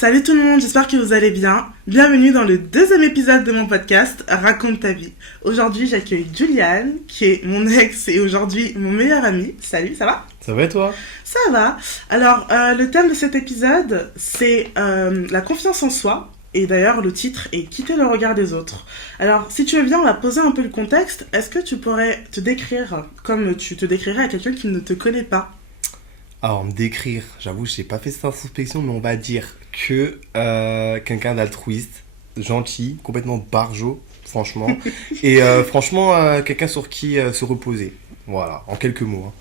Salut tout le monde, j'espère que vous allez bien. Bienvenue dans le deuxième épisode de mon podcast Raconte ta vie. Aujourd'hui, j'accueille Juliane, qui est mon ex et aujourd'hui mon meilleur ami. Salut, ça va ? Ça va et toi ? Ça va. Alors, le thème de cet épisode, c'est la confiance en soi. Et d'ailleurs, le titre est Quitter le regard des autres. Alors, si tu veux bien, on va poser un peu le contexte. Est-ce que tu pourrais te décrire comme tu te décrirais à quelqu'un qui ne te connaît pas ? Alors, me décrire, j'avoue, j'ai pas fait cette introspection, mais on va dire que quelqu'un d'altruiste, gentil, complètement barjot, franchement. Et franchement, quelqu'un sur qui se reposer. Voilà, en quelques mots. Hein.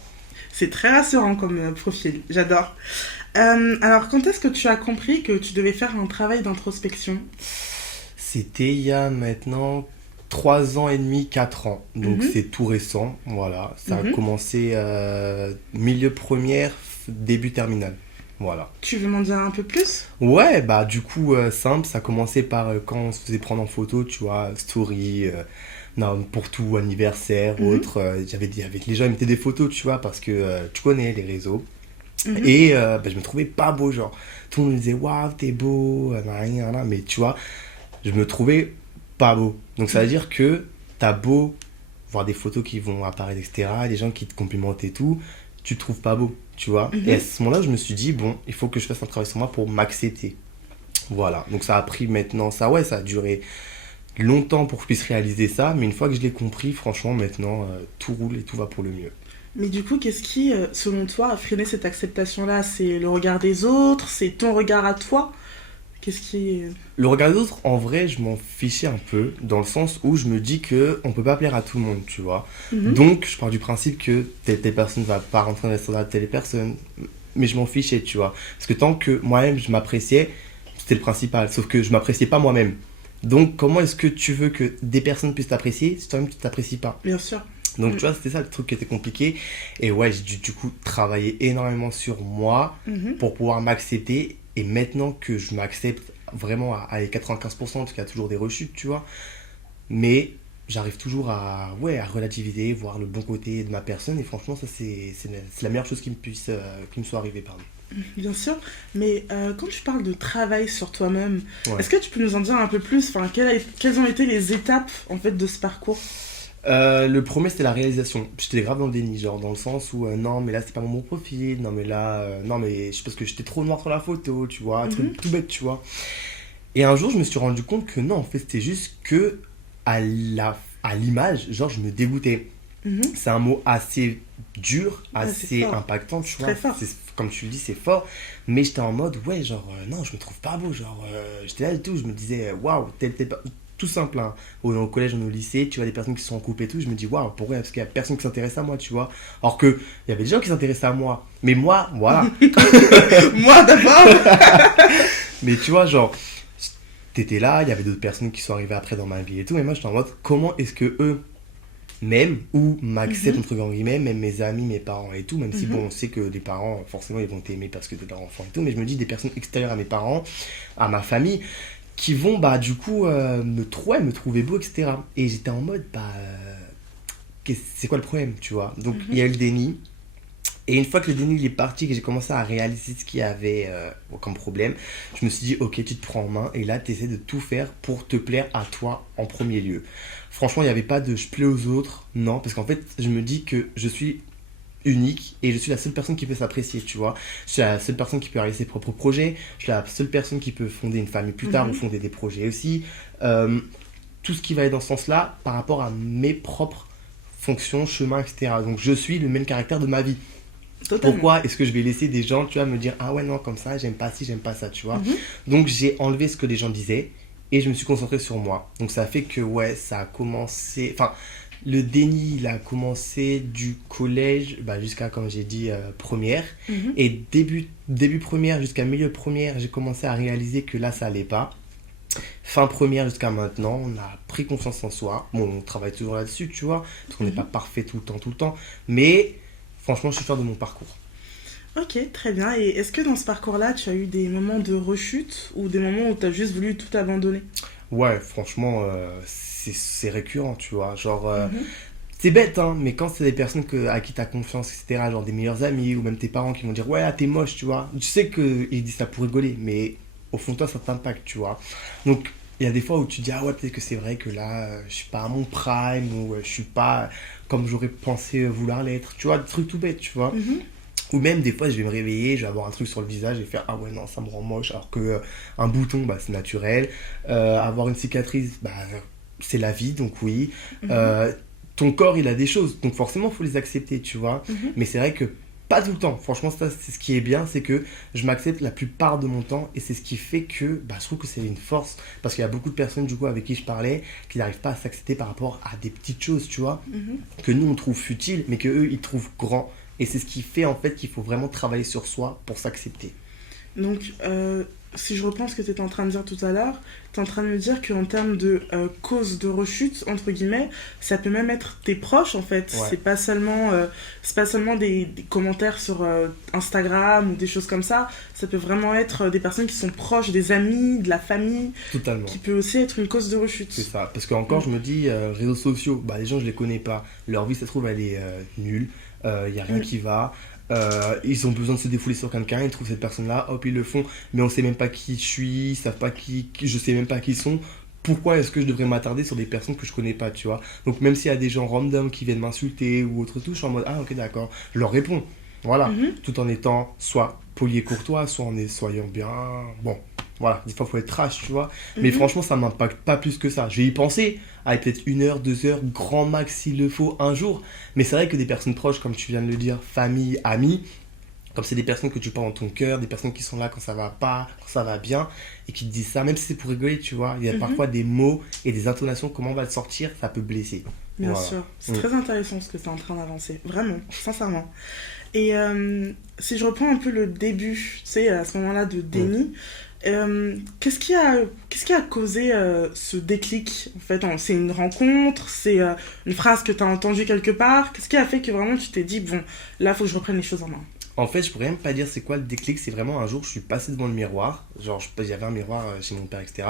C'est très rassurant comme profil, j'adore. Alors, quand est-ce que tu as compris que tu devais faire un travail d'introspection ? C'était il y a maintenant 3 ans et demi, 4 ans. Donc c'est tout récent, voilà. Ça a commencé milieu première, début terminale. Voilà. Tu veux m'en dire un peu plus ? Ouais, bah du coup, simple, ça a commencé par quand on se faisait prendre en photo, tu vois, story, non, pour tout, anniversaire, autre. Les gens ils mettaient des photos, tu vois, parce que tu connais les réseaux. Et je me trouvais pas beau, genre. Tout le monde me disait, waouh, t'es beau, mais tu vois, je me trouvais pas beau. Donc ça veut dire que t'as beau voir des photos qui vont apparaître, etc., des gens qui te complimentent et tout, tu te trouves pas beau, tu vois. Et à ce moment-là, je me suis dit, bon, il faut que je fasse un travail sur moi pour m'accepter. Voilà. Donc ça a pris maintenant, ça a duré longtemps pour que je puisse réaliser ça, mais une fois que je l'ai compris, franchement, maintenant, tout roule et tout va pour le mieux. Mais du coup, qu'est-ce qui, selon toi, a freiné cette acceptation-là ? C'est le regard des autres ? C'est ton regard à toi ? Qu'est-ce qui... Le regard des autres, en vrai, je m'en fichais un peu, dans le sens où je me dis qu'on peut pas plaire à tout le monde, tu vois. Donc, je pars du principe que telle personne va pas rentrer dans les standards de telle personne, mais je m'en fichais, tu vois. Parce que tant que moi-même, je m'appréciais, c'était le principal, sauf que je m'appréciais pas moi-même. Donc, comment est-ce que tu veux que des personnes puissent t'apprécier si toi-même tu t'apprécies pas ? Bien sûr. Donc, tu vois, c'était ça le truc qui était compliqué. Et ouais, j'ai dû du coup travailler énormément sur moi pour pouvoir m'accepter. Et maintenant que je m'accepte vraiment à 95%, parce qu'il y a toujours des rechutes, tu vois. Mais j'arrive toujours à relativiser, voir le bon côté de ma personne. Et franchement, ça, c'est la meilleure chose qui me soit arrivée, pardon. Bien sûr, mais quand tu parles de travail sur toi-même, Ouais. est-ce que tu peux nous en dire un peu plus ? Enfin, quelles ont été les étapes, en fait, de ce parcours ? Le premier c'était la réalisation. J'étais grave dans le déni, genre dans le sens où non mais là c'est pas mon bon profil, non mais là non mais je parce que j'étais trop noir sur la photo, tu vois, un truc tout bête, tu vois. Et un jour je me suis rendu compte que non, en fait c'était juste que à l'image, genre je me dégoûtais. C'est un mot assez dur, assez impactant, tu vois. Très fort. Comme tu le dis, c'est fort. Mais j'étais en mode, ouais, genre, non, je me trouve pas beau. Genre, j'étais là et tout, je me disais, waouh, tout simple. Hein. Au collège, au lycée, tu vois des personnes qui sont en couple et tout, je me dis, waouh, pourquoi ? Parce qu'il y a personne qui s'intéresse à moi, tu vois. Alors qu'il y avait des gens qui s'intéressaient à moi. Mais moi, voilà. Moi d'abord. Mais tu vois, genre, t'étais là, il y avait d'autres personnes qui sont arrivées après dans ma vie et tout. Et moi, j'étais en mode, comment est-ce que eux m'aiment ou m'acceptent entre guillemets, même mes amis, mes parents et tout, même si bon on sait que les parents forcément ils vont t'aimer parce que t'es leur enfant et tout, mais je me dis des personnes extérieures à mes parents, à ma famille, qui vont bah du coup me trouver beau, etc. Et j'étais en mode c'est quoi le problème, tu vois. Donc il y a eu le déni. Et une fois que le déni il est parti, que j'ai commencé à réaliser ce qu'il y avait comme problème, je me suis dit, ok, tu te prends en main et là, tu essaies de tout faire pour te plaire à toi en premier lieu. Franchement, il n'y avait pas de je plais aux autres, non, parce qu'en fait, je me dis que je suis unique et je suis la seule personne qui peut s'apprécier, tu vois. Je suis la seule personne qui peut réaliser ses propres projets, je suis la seule personne qui peut fonder une famille plus tard ou fonder des projets aussi. Tout ce qui va être dans ce sens-là par rapport à mes propres fonctions, chemins, etc. Donc, je suis le même caractère de ma vie. Totalement. Pourquoi est-ce que je vais laisser des gens, tu vois, me dire ah ouais non comme ça, j'aime pas ci, j'aime pas ça, tu vois. Donc j'ai enlevé ce que les gens disaient et je me suis concentré sur moi. Donc ça fait que ouais, ça a commencé, enfin le déni il a commencé du collège jusqu'à comme j'ai dit première et début première jusqu'à milieu première, j'ai commencé à réaliser que là ça allait pas. Fin première jusqu'à maintenant, on a pris confiance en soi. Bon, on travaille toujours là-dessus, tu vois, parce qu'on n'est pas parfait tout le temps, mais franchement, je suis fier de mon parcours. Ok, très bien. Et est-ce que dans ce parcours-là, tu as eu des moments de rechute ou des moments où tu as juste voulu tout abandonner ? Ouais, franchement, c'est récurrent, tu vois. Genre, c'est bête, hein, mais quand c'est des personnes à qui tu as confiance, etc., genre des meilleurs amis ou même tes parents qui vont dire « Ouais, ah, t'es moche, tu vois ». Tu sais qu'ils disent ça pour rigoler, mais au fond de toi, ça t'impacte, tu vois. Donc, il y a des fois où tu dis, ah ouais, peut-être que c'est vrai que là, je suis pas à mon prime, ou je suis pas comme j'aurais pensé vouloir l'être, tu vois, des trucs tout bêtes, tu vois. Mhm. Ou même des fois, je vais me réveiller, je vais avoir un truc sur le visage et faire, ah ouais, non, ça me rend moche, alors que un bouton, bah, c'est naturel. Avoir une cicatrice, bah, c'est la vie, donc oui. Mhm. Euh, Ton corps, il a des choses, donc forcément, il faut les accepter, tu vois. Mhm. Mais c'est vrai que pas tout le temps. Franchement, ça, c'est ce qui est bien, c'est que je m'accepte la plupart de mon temps et c'est ce qui fait que bah, je trouve que c'est une force. Parce qu'il y a beaucoup de personnes, du coup, avec qui je parlais, qui n'arrivent pas à s'accepter par rapport à des petites choses, tu vois, Mhm. que nous, on trouve futiles, mais que eux ils trouvent grands. Et c'est ce qui fait, en fait, qu'il faut vraiment travailler sur soi pour s'accepter. Donc, si je reprends ce que tu étais en train de dire tout à l'heure, tu es en train de me dire qu'en termes de cause de rechute, entre guillemets, ça peut même être tes proches, en fait. Ouais, C'est pas seulement des commentaires sur Instagram ou des choses comme ça peut vraiment être des personnes qui sont proches, des amis, de la famille, totalement. qui peut aussi être une cause de C'est rechute. ça. Parce que encore, Mm. je me dis, réseaux sociaux, bah, les gens, je les connais pas. Leur vie, ça se trouve, elle est nulle. Il n'y a rien Mm. qui va. Ils ont besoin de se défouler sur quelqu'un, ils trouvent cette personne-là, hop, ils le font. Mais on sait même pas qui je suis, ils savent pas je sais même pas qui ils sont. Pourquoi est-ce que je devrais m'attarder sur des personnes que je connais pas, tu vois? Donc même s'il y a des gens random qui viennent m'insulter ou autre tout, je suis en mode, ah ok, d'accord. Je leur réponds. Voilà. Mhm. Tout en étant soit poli et courtois, soit en soyant bien. Bon, voilà. Des fois, il faut être trash, tu vois. Mais Mhm. franchement, ça m'impacte pas plus que ça. Je vais y penser, à peut-être 1 heure, 2 heures, grand max s'il le faut, un jour. Mais c'est vrai que des personnes proches, comme tu viens de le dire, famille, amis, comme c'est des personnes que tu portes dans ton cœur, des personnes qui sont là quand ça va pas, quand ça va bien, et qui te disent ça, même si c'est pour rigoler, tu vois. Il y a Mhm. parfois des mots et des intonations, comment on va le sortir, ça peut blesser. Bien Voilà. sûr, c'est Mm. très intéressant ce que tu es en train d'avancer, vraiment, sincèrement. Et si je reprends un peu le début, tu sais, à ce moment-là de Mm. déni, qu'est-ce qui a causé ce déclic en fait? C'est une rencontre, c'est une phrase que tu as entendue quelque part. Qu'est-ce qui a fait que vraiment tu t'es dit, bon, là, il faut que je reprenne les choses en main? En fait, je pourrais même pas dire c'est quoi le déclic, c'est vraiment un jour, je suis passé devant le miroir, genre, il y avait un miroir chez mon père, etc.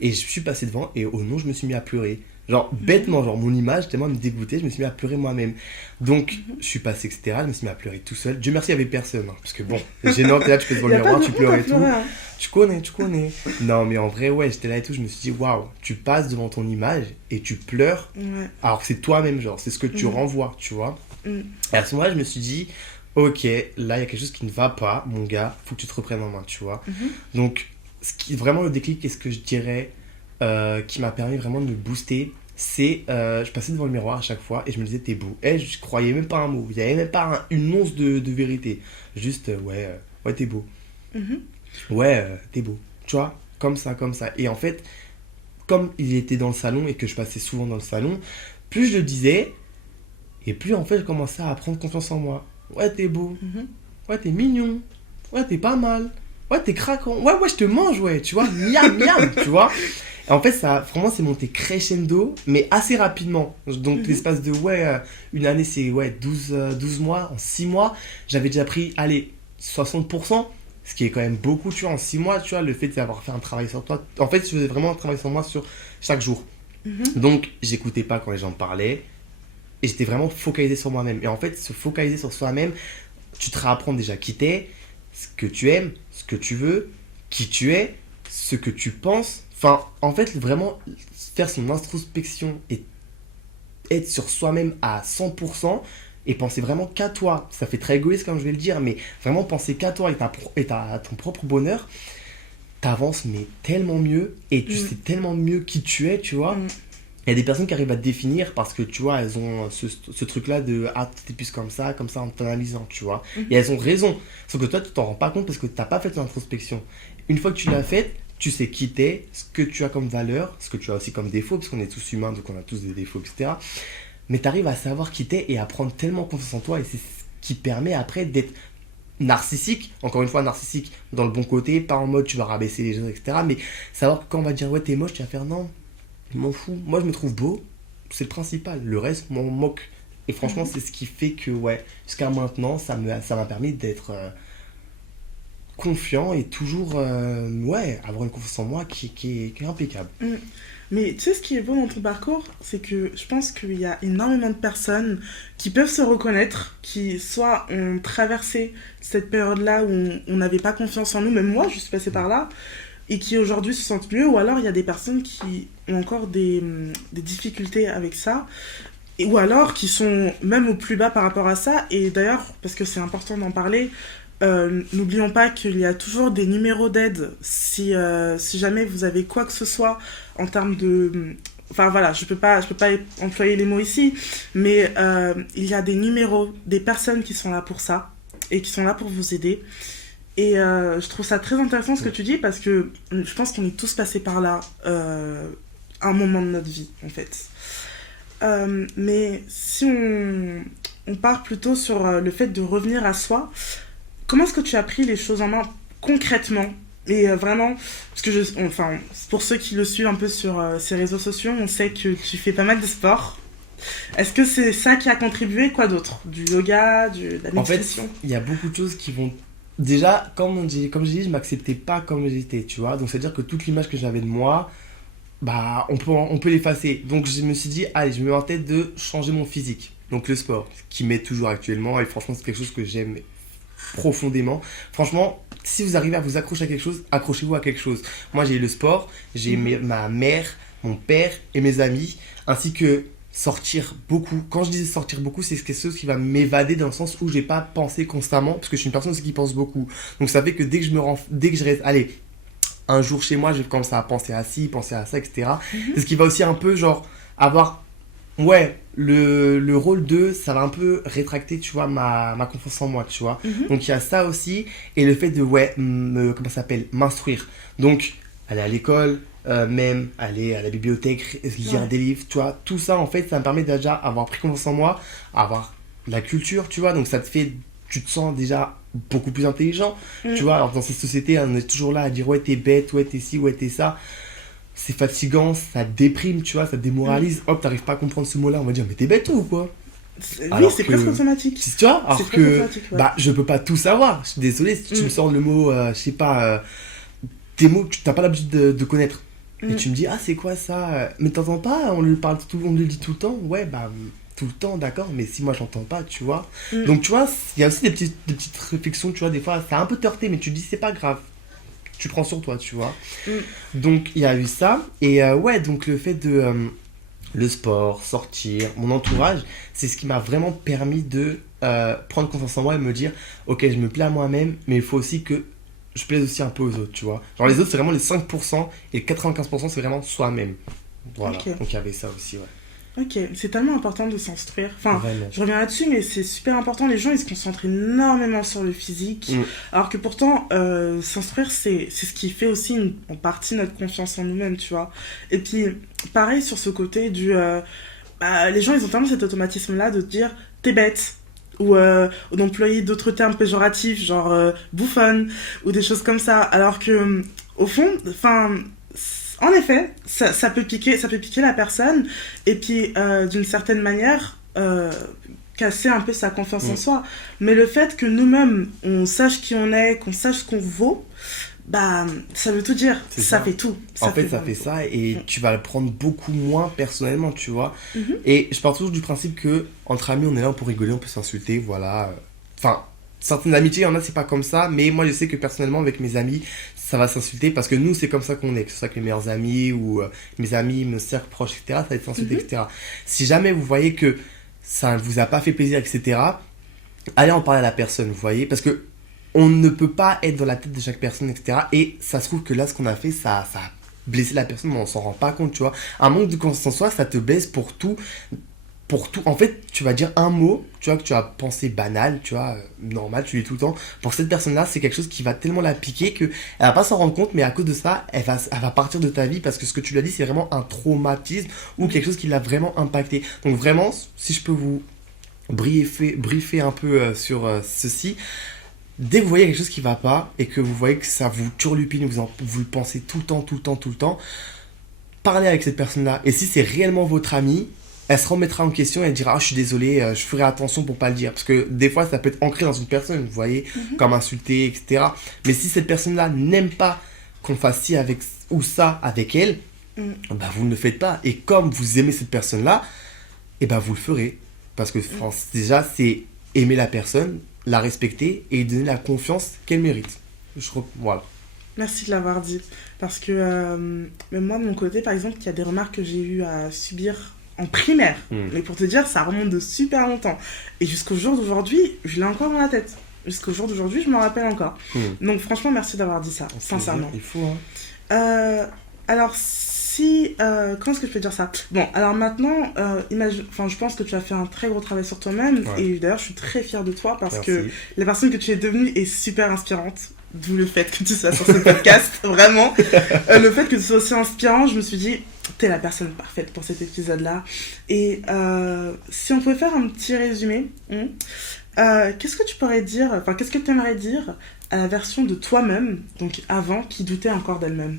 Et je suis passé devant, et au nom, je me suis mis à pleurer. Genre, bêtement, genre, mon image, tellement me dégoûtait, je me suis mis à pleurer moi-même. Donc, je suis passé, etc., je me suis mis à pleurer tout seul. Dieu merci, il y avait personne, hein, parce que bon, gênant, t'es là, tu fais devant Il le n'y a pas miroir, de tu honte pleures à et tout. pleurer, hein. Tu connais, tu connais. Non, mais en vrai, ouais, j'étais là et tout, je me suis dit, waouh, tu passes devant ton image, et tu pleures, Ouais. alors que c'est toi-même, genre, c'est ce que tu Mhm. renvoies, tu vois. Mm. Et à ce moment-là, je me suis dit, ok, là, il y a quelque chose qui ne va pas, mon gars, faut que tu te reprennes en main, tu vois. Mhm. Donc, vraiment le déclic, et ce que je dirais, qui m'a permis vraiment de me booster, c'est, je passais devant le miroir à chaque fois et je me disais, t'es beau. Et je croyais même pas un mot, il n'y avait même pas une once de vérité. Juste, ouais, t'es beau. Mhm. Ouais, t'es beau. Tu vois, comme ça, comme ça. Et en fait, comme il était dans le salon et que je passais souvent dans le salon, plus je le disais, et plus en fait, je commençais à prendre confiance en moi. Ouais, t'es beau. Mhm. Ouais, t'es mignon. Ouais, t'es pas mal. Ouais, t'es craquant. Ouais, je te mange, ouais, tu vois. Miam, miam, tu vois. Et en fait, ça, vraiment, c'est monté crescendo, mais assez rapidement. Donc, Mhm. l'espace de, une année, c'est, 12 mois. En 6 mois, j'avais déjà pris, allez, 60%, ce qui est quand même beaucoup, tu vois. En 6 mois, tu vois, le fait d'avoir fait un travail sur toi. En fait, je faisais vraiment un travail sur moi sur chaque jour. Mhm. Donc, j'écoutais pas quand les gens me parlaient. Et j'étais vraiment focalisé sur moi-même. Et en fait, se focaliser sur soi-même, tu te réapprends déjà qui t'es, ce que tu aimes, ce que tu veux, qui tu es, ce que tu penses. Enfin, en fait, vraiment faire son introspection et être sur soi-même à 100% et penser vraiment qu'à toi. Ça fait très égoïste comme je vais le dire, mais vraiment penser qu'à toi et ton propre bonheur, t'avances mais tellement mieux et tu Mm. sais tellement mieux qui tu es, tu vois. Mm. Il y a des personnes qui arrivent à te définir parce que tu vois, elles ont ce truc-là de ah, t'es plus comme ça en t'analysant, tu vois. Mhm. Et elles ont raison. Sauf que toi, tu t'en rends pas compte parce que t'as pas fait ton introspection. Une fois que tu l'as faite, tu sais qui t'es, ce que tu as comme valeur, ce que tu as aussi comme défaut, parce qu'on est tous humains, donc on a tous des défauts, etc. Mais tu arrives à savoir qui t'es et à prendre tellement confiance en toi et c'est ce qui permet après d'être narcissique, encore une fois narcissique dans le bon côté, pas en mode tu vas rabaisser les gens, etc. Mais savoir que quand on va dire ouais t'es moche, tu vas faire non. Je m'en fous. Moi, je me trouve beau. C'est le principal. Le reste, m'en moque. Et franchement, c'est ce qui fait que, jusqu'à maintenant, ça m'a permis d'être confiant et toujours, avoir une confiance en moi qui est impeccable. Mm. Mais tu sais, ce qui est beau dans ton parcours, c'est que je pense qu'il y a énormément de personnes qui peuvent se reconnaître, qui soit ont traversé cette période-là où on n'avait pas confiance en nous, même moi, je suis passée par là, et qui aujourd'hui se sentent mieux, ou alors il y a des personnes qui ont encore des difficultés avec ça, ou alors qui sont même au plus bas par rapport à ça. Et d'ailleurs, parce que c'est important d'en parler, n'oublions pas qu'il y a toujours des numéros d'aide si jamais vous avez quoi que ce soit en termes de... Enfin voilà, je peux pas employer les mots ici, mais il y a des numéros, des personnes qui sont là pour ça et qui sont là pour vous aider. Et je trouve ça très intéressant ce que tu dis, parce que je pense qu'on est tous passés par là à un moment de notre vie, en fait. Mais si on part plutôt sur le fait de revenir à soi, comment est-ce que tu as pris les choses en main concrètement? Et vraiment, parce que enfin, pour ceux qui le suivent un peu sur ses réseaux sociaux, on sait que tu fais pas mal de sport. Est-ce que c'est ça qui a contribué? Quoi d'autre? Du yoga, de la méditation? En fait, il y a beaucoup de choses qui vont... Déjà, comme j'ai dit, je m'acceptais pas comme j'étais, tu vois. Donc, c'est-à-dire que toute l'image que j'avais de moi, bah, on peut l'effacer. Donc, je me suis dit, allez, je me mets en tête de changer mon physique. Donc, le sport, qui m'aide toujours actuellement. Et franchement, c'est quelque chose que j'aime profondément. Franchement, si vous arrivez à vous accrocher à quelque chose, accrochez-vous à quelque chose. Moi, j'ai le sport, j'ai ma mère, mon père et mes amis, ainsi que sortir beaucoup. Quand je dis sortir beaucoup, c'est quelque chose qui va m'évader dans le sens où j'ai pas pensé constamment, parce que je suis une personne aussi qui pense beaucoup. Donc ça fait que dès que je reste, allez, un jour chez moi, je vais commencer à penser à ci, penser à ça, etc. C'est ce qui va aussi un peu genre avoir, ouais, le rôle de, ça va un peu rétracter, tu vois, ma confiance en moi, tu vois. Donc il y a ça aussi, et le fait de, ouais, comment ça s'appelle, m'instruire. Donc aller à l'école, même aller à la bibliothèque, lire des livres, tu vois, tout ça en fait, ça me permet déjà d'avoir pris confiance en moi, avoir la culture, tu vois, donc ça te fait, tu te sens déjà beaucoup plus intelligent, tu vois. Alors dans cette société, on est toujours là à dire ouais t'es bête, ouais t'es ci, ouais t'es ça, c'est fatigant, ça déprime, tu vois, ça démoralise. Hop, t'arrives pas à comprendre ce mot-là, on va dire mais t'es bête ou quoi? Oui, c'est presque automatique. Tu vois, alors que ouais. Bah je peux pas tout savoir, je suis désolé si tu me sors le mot, je sais pas, des mots que tu n'as pas l'habitude de connaître. Et tu me dis, ah, c'est quoi ça? Mais t'entends pas? On le dit tout le temps. Ouais, bah, tout le temps, d'accord, mais si moi j'entends pas, tu vois. Donc, tu vois, il y a aussi des petites réflexions, tu vois, des fois, ça a un peu heurté, mais tu te dis, c'est pas grave. Tu prends sur toi, tu vois. Donc, il y a eu ça. Et ouais, donc le fait de le sport, sortir, mon entourage, c'est ce qui m'a vraiment permis de prendre confiance en moi et me dire, ok, je me plais à moi-même, mais il faut aussi que je plaise aussi un peu aux autres, tu vois. Genre les autres, c'est vraiment les 5% et les 95%, c'est vraiment soi-même. Voilà, donc il y avait ça aussi, ouais. Ok, c'est tellement important de s'instruire. Enfin, vraiment. Je reviens là-dessus, mais c'est super important. Les gens, ils se concentrent énormément sur le physique. Alors que pourtant, s'instruire, c'est ce qui fait aussi en partie notre confiance en nous-mêmes, tu vois. Et puis, pareil sur ce côté du... les gens, ils ont tellement cet automatisme-là de te dire, t'es bête. Ou d'employer d'autres termes péjoratifs, genre bouffonne, ou des choses comme ça. Alors que, au fond, enfin... En effet, ça peut piquer la personne, et puis d'une certaine manière casser un peu sa confiance en soi. Mais le fait que nous-mêmes on sache qui on est, qu'on sache ce qu'on vaut, bah ça veut tout dire. Ça fait tout. Ça fait ça, et tu vas le prendre beaucoup moins personnellement, tu vois. Et je pars toujours du principe que entre amis on est là pour rigoler, on peut s'insulter, voilà. Enfin, certaines amitiés, il y en a, c'est pas comme ça, mais moi je sais que personnellement avec mes amis, ça va s'insulter parce que nous c'est comme ça qu'on est, que ce soit avec les meilleurs amis ou mes amis, mes cercles proches, etc. Ça va être s'insulter, etc. Si jamais vous voyez que ça ne vous a pas fait plaisir, etc., allez en parler à la personne, vous voyez, parce que on ne peut pas être dans la tête de chaque personne, etc. Et ça se trouve que là, ce qu'on a fait, ça a blessé la personne, mais on s'en rend pas compte, tu vois. Un manque de confiance en soi, ça te blesse pour tout. En fait, tu vas dire un mot, tu vois, que tu as pensé banal, tu vois, normal, tu dis tout le temps. Pour cette personne-là, c'est quelque chose qui va tellement la piquer qu'elle va pas s'en rendre compte, mais à cause de ça, elle va partir de ta vie parce que ce que tu lui as dit, c'est vraiment un traumatisme ou quelque chose qui l'a vraiment impacté. Donc vraiment, si je peux vous briefer un peu sur ceci, dès que vous voyez quelque chose qui va pas et que vous voyez que ça vous turlupine, vous le pensez tout le temps, parlez avec cette personne-là. Et si c'est réellement votre ami, elle se remettra en question et elle dira, ah, je suis désolé, je ferai attention pour pas le dire. Parce que des fois, ça peut être ancré dans une personne, vous voyez, comme insulter, etc. Mais si cette personne-là n'aime pas qu'on fasse ci avec, ou ça avec elle, bah, vous ne le faites pas. Et comme vous aimez cette personne-là, et bah, vous le ferez. Parce que déjà, c'est aimer la personne, la respecter et lui donner la confiance qu'elle mérite. Voilà. Merci de l'avoir dit. Parce que même moi, de mon côté, par exemple, il y a des remarques que j'ai eu à subir en primaire. Hmm. Mais pour te dire, ça remonte de super longtemps. Et jusqu'au jour d'aujourd'hui, je l'ai encore dans la tête. Jusqu'au jour d'aujourd'hui, je m'en rappelle encore. Donc franchement, merci d'avoir dit ça, sincèrement. Il faut, hein. Alors, si... comment est-ce que je peux dire ça? Bon, alors maintenant, enfin, je pense que tu as fait un très gros travail sur toi-même. Ouais. Et d'ailleurs, je suis très fière de toi parce Merci. que la personne que tu es devenue est super inspirante. D'où le fait que tu sois sur ce podcast, vraiment. Le fait que tu sois aussi inspirant, je me suis dit, t'es la personne parfaite pour cet épisode-là. Et si on pouvait faire un petit résumé, qu'est-ce que tu pourrais dire, enfin, qu'est-ce que tu aimerais dire à la version de toi-même, donc avant, qui doutait encore d'elle-même?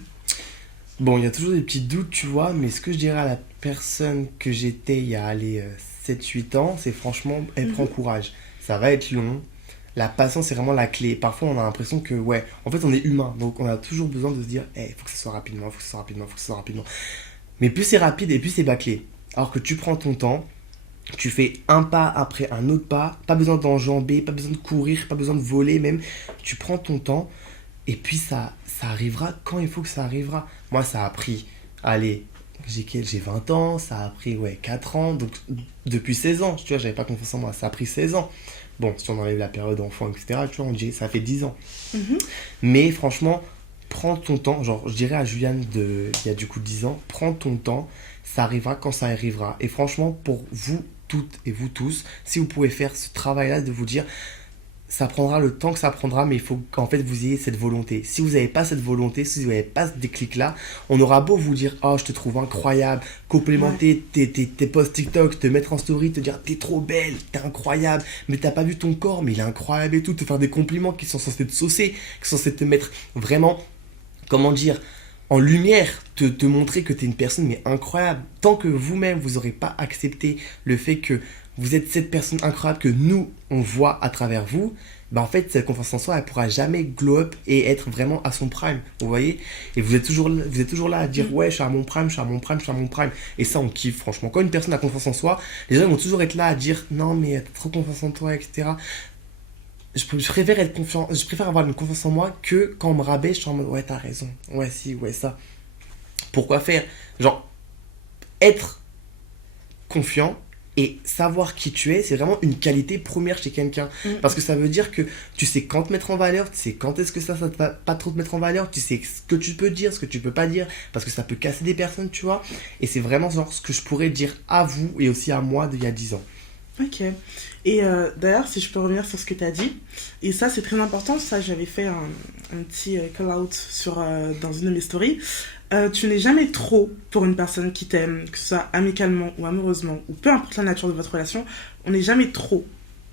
Bon, il y a toujours des petits doutes, tu vois, mais ce que je dirais à la personne que j'étais il y a, allez, 7-8 ans, c'est franchement, elle prend courage. Ça va être long. La patience, c'est vraiment la clé. Parfois, on a l'impression que, ouais, en fait, on est humain. Donc, on a toujours besoin de se dire, il faut que ça soit rapidement, il faut que ça soit rapidement, il faut que ça soit rapidement. Mais plus c'est rapide et plus c'est bâclé. Alors que tu prends ton temps, tu fais un pas après un autre pas besoin d'enjamber, pas besoin de courir, pas besoin de voler même. Tu prends ton temps et puis ça arrivera quand il faut que ça arrivera. Moi, ça a pris, allez, j'ai 20 ans, ça a pris, ouais, 4 ans, donc depuis 16 ans, tu vois, j'avais pas confiance en moi, ça a pris 16 ans. Bon, si on enlève la période enfant, etc., tu vois, on dit, ça fait 10 ans. Mhm. Mais franchement, prends ton temps, genre, je dirais à Juliane, il y a du coup 10 ans, prends ton temps, ça arrivera quand ça arrivera. Et franchement, pour vous toutes et vous tous, si vous pouvez faire ce travail-là de vous dire, ça prendra le temps que ça prendra, mais il faut qu'en fait vous ayez cette volonté. Si vous n'avez pas cette volonté, si vous n'avez pas ce déclic-là, on aura beau vous dire, oh, je te trouve incroyable, complémenter tes posts TikTok, te mettre en story, te dire, t'es trop belle, t'es incroyable, mais t'as pas vu ton corps, mais il est incroyable et tout, te faire des compliments qui sont censés te saucer, qui sont censés te mettre vraiment, comment dire, en lumière, te montrer que t'es une personne mais incroyable. Tant que vous-même, vous n'aurez pas accepté le fait que vous êtes cette personne incroyable que nous, on voit à travers vous, ben en fait, cette confiance en soi, elle pourra jamais glow up et être vraiment à son prime, vous voyez? Et vous êtes toujours là à dire, ouais, je suis à mon prime, je suis à mon prime, je suis à mon prime. Et ça, on kiffe, franchement. Quand une personne a confiance en soi, les gens vont toujours être là à dire, non, mais t'as trop confiance en toi, etc. Je préfère être confiant, je préfère avoir une confiance en moi que quand on me rabaisse, je suis en mode, ouais, t'as raison, ouais, si, ouais, ça. Pourquoi faire? Genre, être confiant et savoir qui tu es, c'est vraiment une qualité première chez quelqu'un. Parce que ça veut dire que tu sais quand te mettre en valeur, tu sais quand est-ce que ça te va pas trop te mettre en valeur, tu sais ce que tu peux dire, ce que tu peux pas dire, parce que ça peut casser des personnes, tu vois. Et c'est vraiment genre ce que je pourrais dire à vous et aussi à moi d'il y a 10 ans. Ok. Et d'ailleurs, si je peux revenir sur ce que tu as dit, et ça c'est très important, ça j'avais fait un petit call-out dans une de mes stories. Tu n'es jamais trop pour une personne qui t'aime, que ce soit amicalement ou amoureusement, ou peu importe la nature de votre relation, on n'est jamais trop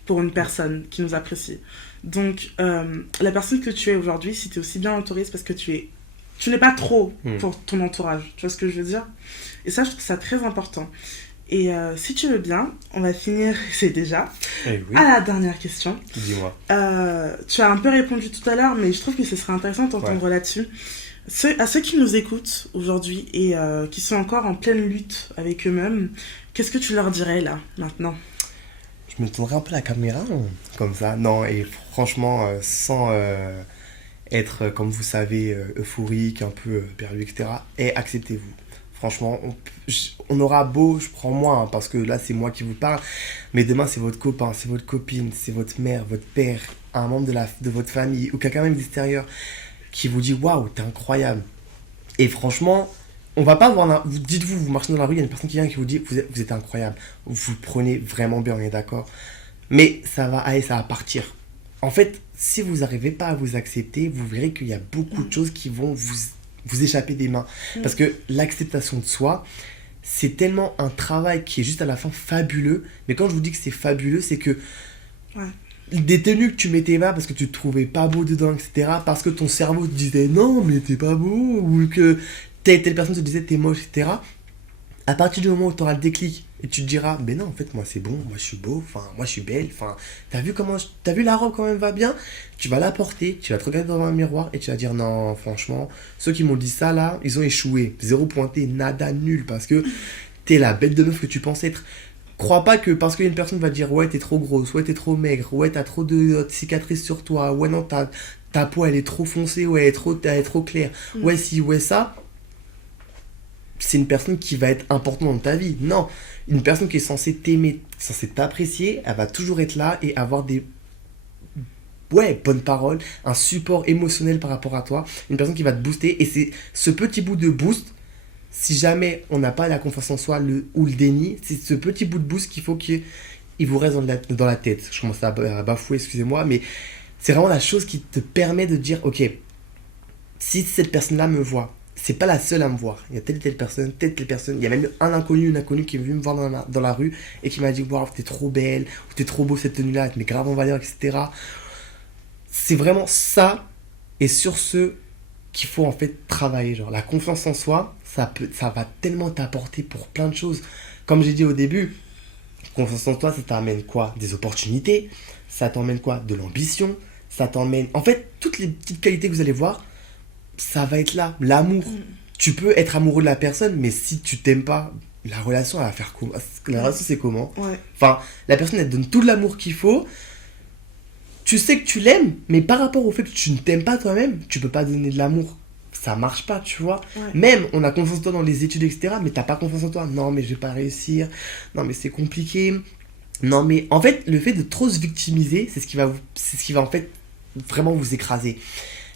pour une personne qui nous apprécie. Donc, la personne que tu es aujourd'hui, si tu es aussi bien entourée, c'est parce que tu n'es pas trop pour ton entourage. Tu vois ce que je veux dire? Et ça, je trouve ça très important. Et si tu veux bien, on va finir, c'est déjà, Eh oui. à la dernière question. Dis-moi. Tu as un peu répondu tout à l'heure, mais je trouve que ce serait intéressant de t'entendre là-dessus. À ceux qui nous écoutent aujourd'hui et qui sont encore en pleine lutte avec eux-mêmes, qu'est-ce que tu leur dirais là, maintenant? Je me tournerai un peu la caméra, comme ça. Non, et franchement, sans être, comme vous savez, euphorique, un peu perdu, etc. Et acceptez-vous. Franchement, on aura beau, je prends moi, hein, parce que là, c'est moi qui vous parle, mais demain, c'est votre copain, c'est votre copine, c'est votre mère, votre père, un membre de votre famille, ou quelqu'un même d'extérieur, qui vous dit, waouh, t'es incroyable. Et franchement, on va pas voir, dites-vous, vous marchez dans la rue, il y a une personne qui vient et qui vous dit, vous êtes incroyable, vous le prenez vraiment bien, on est d'accord. Mais ça va aller, ça va partir. En fait, si vous n'arrivez pas à vous accepter, vous verrez qu'il y a beaucoup de choses qui vont vous échapper des mains. Parce que l'acceptation de soi, c'est tellement un travail qui est juste à la fin fabuleux. Mais quand je vous dis que c'est fabuleux, c'est que des tenues que tu mettais pas parce que tu te trouvais pas beau dedans, etc. Parce que ton cerveau te disait non, mais t'es pas beau. Ou que telle personne te disait t'es moche, etc. À partir du moment où tu auras le déclic et tu te diras, ben non, en fait, moi c'est bon, moi je suis beau, enfin, moi je suis belle, enfin, t'as vu la robe quand même va bien, tu vas la porter, tu vas te regarder dans un miroir et tu vas dire, non, franchement, ceux qui m'ont dit ça là, ils ont échoué, 0 pointé, nada, nul, parce que t'es la bête de meuf que tu penses être. Crois pas que parce qu'une personne va dire, ouais, t'es trop grosse, ouais, t'es trop maigre, ouais, t'as trop de cicatrices sur toi, ouais, non, ta peau elle est trop foncée, ouais, elle est trop claire, ouais, si, ouais, ça, c'est une personne qui va être importante dans ta vie. Non, une personne qui est censée t'aimer, censée t'apprécier, elle va toujours être là et avoir des bonnes paroles, un support émotionnel par rapport à toi, une personne qui va te booster. Et c'est ce petit bout de boost, si jamais on n'a pas la confiance en soi ou le déni, c'est ce petit bout de boost qu'il faut qu'il vous reste dans la tête. Je commence à bafouer, excusez-moi, mais c'est vraiment la chose qui te permet de dire, ok, si cette personne-là me voit, c'est pas la seule à me voir. Il y a telle personne, telle personne. Il y a même une inconnue qui est venue me voir dans la rue et qui m'a dit, waouh, t'es trop belle, ou t'es trop beau cette tenue-là, elle te met grave en valeur, etc. C'est vraiment ça, et sur ce qu'il faut en fait travailler. Genre, la confiance en soi, ça va tellement t'apporter pour plein de choses. Comme j'ai dit au début, confiance en toi, ça t'amène quoi? Des opportunités, ça t'emmène quoi? De l'ambition, ça t'emmène... En fait, toutes les petites qualités que vous allez voir, ça va être là. L'amour. Tu peux être amoureux de la personne, mais si tu t'aimes pas, la relation, elle va faire comment? La relation, c'est comment? Enfin, la personne, elle te donne tout l'amour qu'il faut. Tu sais que tu l'aimes, mais par rapport au fait que tu ne t'aimes pas toi-même, tu peux pas donner de l'amour. Ça marche pas, tu vois. Même, on a confiance en toi dans les études, etc., mais t'as pas confiance en toi. Non, mais je vais pas réussir. Non, mais c'est compliqué. Non, mais en fait, le fait de trop se victimiser, c'est ce qui va en fait vraiment vous écraser.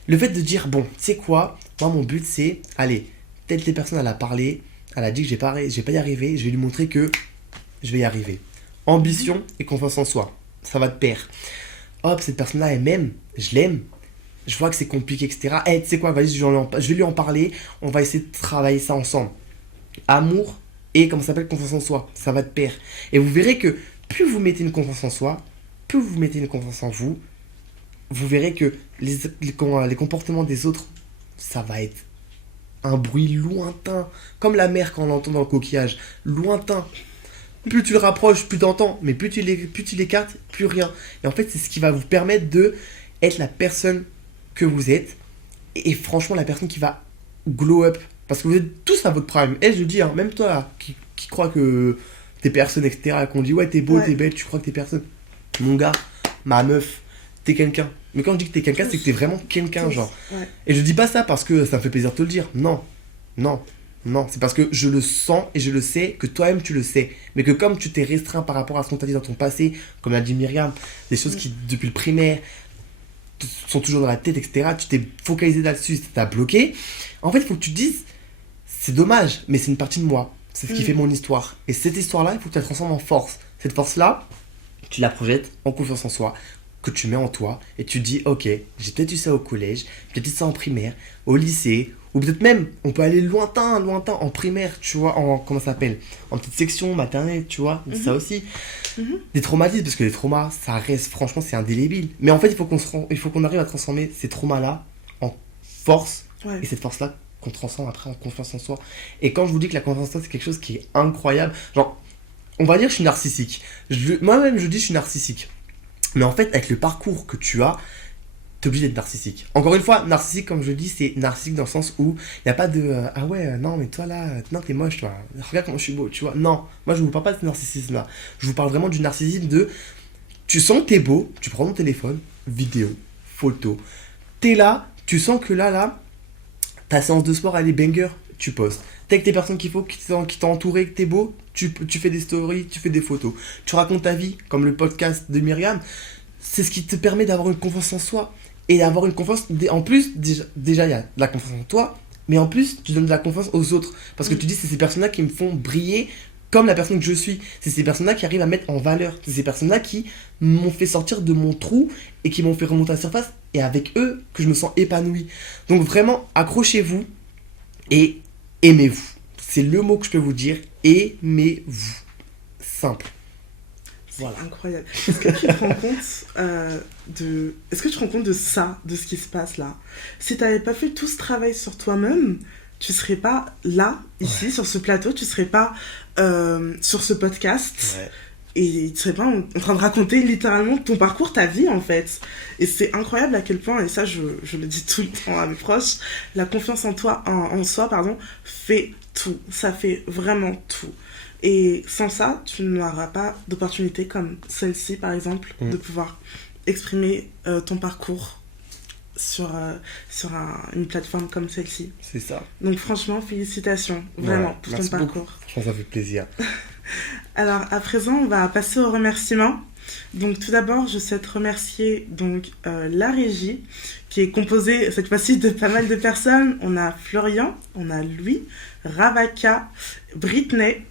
Le fait de dire, bon, tu sais quoi, moi, mon but, c'est, allez, telle personne, elle a parlé, elle a dit que je vais pas y arriver, je vais lui montrer que je vais y arriver. Ambition et confiance en soi, ça va de pair. Hop, cette personne-là, elle m'aime, je l'aime, je vois que c'est compliqué, etc. Eh, tu sais quoi, vas-y, je vais lui en parler, on va essayer de travailler ça ensemble. Amour et, comment ça s'appelle, confiance en soi, ça va de pair. Et vous verrez que plus vous mettez une confiance en soi, plus vous mettez une confiance en vous, vous verrez que les comportements des autres, ça va être un bruit lointain, comme la mer quand on l'entend dans le coquillage, lointain. Plus tu le rapproches, plus tu entends, mais plus tu l'écartes, plus rien. Et en fait, c'est ce qui va vous permettre de être la personne que vous êtes, et franchement, la personne qui va glow up, parce que vous êtes tous à votre prime. Et je dis, hein, même toi là, qui crois que t'es personne, etc., qu'on dit, ouais, t'es beau, t'es belle, tu crois que t'es personne. Mon gars, ma meuf, t'es quelqu'un. Mais quand je dis que t'es quelqu'un, c'est que t'es vraiment quelqu'un, genre. Et je dis pas ça parce que ça me fait plaisir de te le dire. Non, c'est parce que je le sens et je le sais, que toi-même tu le sais. Mais que comme tu t'es restreint par rapport à ce qu'on t'a dit dans ton passé, comme l'a dit Myriam, des choses qui, depuis le primaire, sont toujours dans la tête, etc., tu t'es focalisé là-dessus, ça t'a bloqué. En fait, il faut que tu te dises, c'est dommage, mais c'est une partie de moi. C'est ce qui fait mon histoire. Et cette histoire-là, il faut que tu la transformes en force. Cette force-là, tu la projettes en confiance en soi, que tu mets en toi, et tu dis, ok, j'ai peut-être eu ça au collège, peut-être eu ça en primaire, au lycée, ou peut-être même, on peut aller lointain, en primaire, tu vois, comment ça s'appelle, en petite section maternelle, tu vois, ça aussi. Des traumatismes, parce que les traumas, ça reste, franchement, c'est indélébile. Mais en fait, il faut qu'on arrive à transformer ces traumas-là en force, et cette force-là, qu'on transforme après en confiance en soi. Et quand je vous dis que la confiance en soi, c'est quelque chose qui est incroyable, genre, on va dire que je suis narcissique. Moi-même, je dis que je suis narcissique. Mais en fait, avec le parcours que tu as, t'es obligé d'être narcissique. Encore une fois, narcissique, comme je dis, c'est narcissique dans le sens où il n'y a pas de ah ouais, non, mais toi là, non, t'es moche, toi. Regarde comment je suis beau, tu vois. Non, moi je vous parle pas de ce narcissisme-là. Je vous parle vraiment du narcissisme de tu sens que t'es beau, tu prends ton téléphone, vidéo, photo. T'es là, tu sens que là, ta séance de sport, elle est banger, tu postes. T'es avec tes personnes qu'il faut, qui t'ont entouré, que t'es beau, tu fais des stories, tu fais des photos. Tu racontes ta vie, comme le podcast de Myriam. C'est ce qui te permet d'avoir une confiance en soi. Et d'avoir une confiance, en plus, déjà il y a de la confiance en toi, mais en plus, tu donnes de la confiance aux autres. Parce que tu dis, c'est ces personnes-là qui me font briller comme la personne que je suis. C'est ces personnes-là qui arrivent à mettre en valeur. C'est ces personnes-là qui m'ont fait sortir de mon trou et qui m'ont fait remonter à la surface. Et avec eux, que je me sens épanoui. Donc vraiment, accrochez-vous et aimez-vous. C'est le mot que je peux vous dire. Aimez-vous. Simple. Voilà. Incroyable. Est-ce que tu te rends compte Est-ce que tu te rends compte de ça, de ce qui se passe là? Si tu n'avais pas fait tout ce travail sur toi-même, tu serais pas là, ici, sur ce plateau, tu serais pas sur ce podcast. Et tu serais pas en train de raconter littéralement ton parcours, ta vie en fait. Et c'est incroyable à quel point, et ça je le dis tout le temps à mes proches, la confiance en soi, fait tout. Ça fait vraiment tout. Et sans ça, tu n'auras pas d'opportunité comme celle-ci, par exemple, de pouvoir exprimer ton parcours une plateforme comme celle-ci. C'est ça. Donc franchement, félicitations, vraiment, Ouais, pour ton merci beaucoup. parcours. Je pense que ça fait plaisir. Alors, à présent, on va passer aux remerciements. Donc, tout d'abord, je souhaite remercier donc, la régie, qui est composée cette fois-ci de pas mal de personnes. On a Florian, on a Louis, Ravaka, Britney.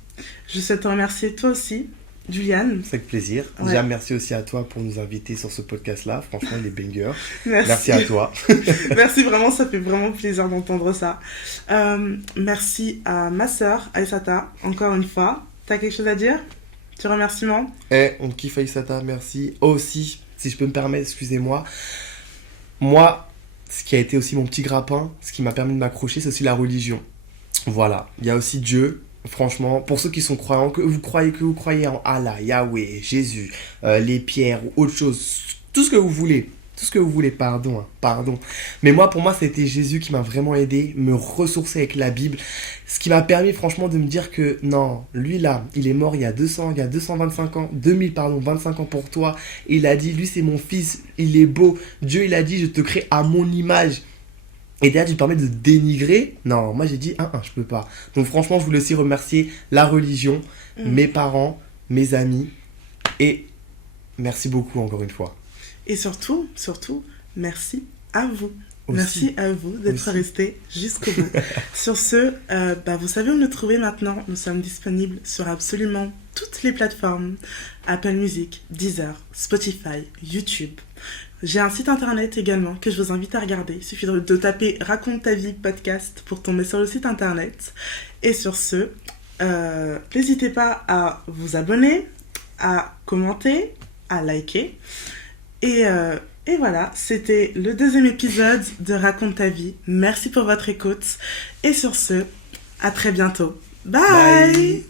Je souhaite te remercier toi aussi, Juliane. C'est avec plaisir. Ouais. Déjà, merci aussi à toi pour nous inviter sur ce podcast-là. Franchement, il est banger. Merci. Merci à toi. Merci vraiment, ça fait vraiment plaisir d'entendre ça. Merci à ma sœur, Aïsata, encore une fois. T'as quelque chose à dire? Petit remerciement? On te kiffe Aïssata, merci. Aussi, si je peux me permettre, excusez-moi. Moi, ce qui a été aussi mon petit grappin, ce qui m'a permis de m'accrocher, c'est aussi la religion. Voilà, il y a aussi Dieu. Franchement, pour ceux qui sont croyants, que vous croyez en Allah, Yahweh, Jésus, les pierres ou autre chose, tout ce que vous voulez. Tout ce que vous voulez, pardon. Mais moi, pour moi, c'était Jésus qui m'a vraiment aidé, me ressourcer avec la Bible. Ce qui m'a permis, franchement, de me dire que non, lui là, il est mort il y a 225 ans, 25 ans pour toi. Et il a dit, lui, c'est mon fils, il est beau. Dieu, il a dit, je te crée à mon image. Et derrière, tu te permets de dénigrer. Non, moi, j'ai dit, je peux pas. Donc, franchement, je voulais aussi remercier la religion, mes parents, mes amis. Et merci beaucoup, encore une fois. Et surtout, merci à vous. Aussi. Merci à vous d'être restés jusqu'au bout. Sur ce, vous savez où nous trouver maintenant. Nous sommes disponibles sur absolument toutes les plateformes. Apple Music, Deezer, Spotify, YouTube. J'ai un site internet également que je vous invite à regarder. Il suffit de taper Raconte ta vie podcast pour tomber sur le site internet. Et sur ce, n'hésitez pas à vous abonner, à commenter, à liker. Et voilà, c'était le 2e épisode de Raconte ta vie. Merci pour votre écoute. Et sur ce, à très bientôt. Bye.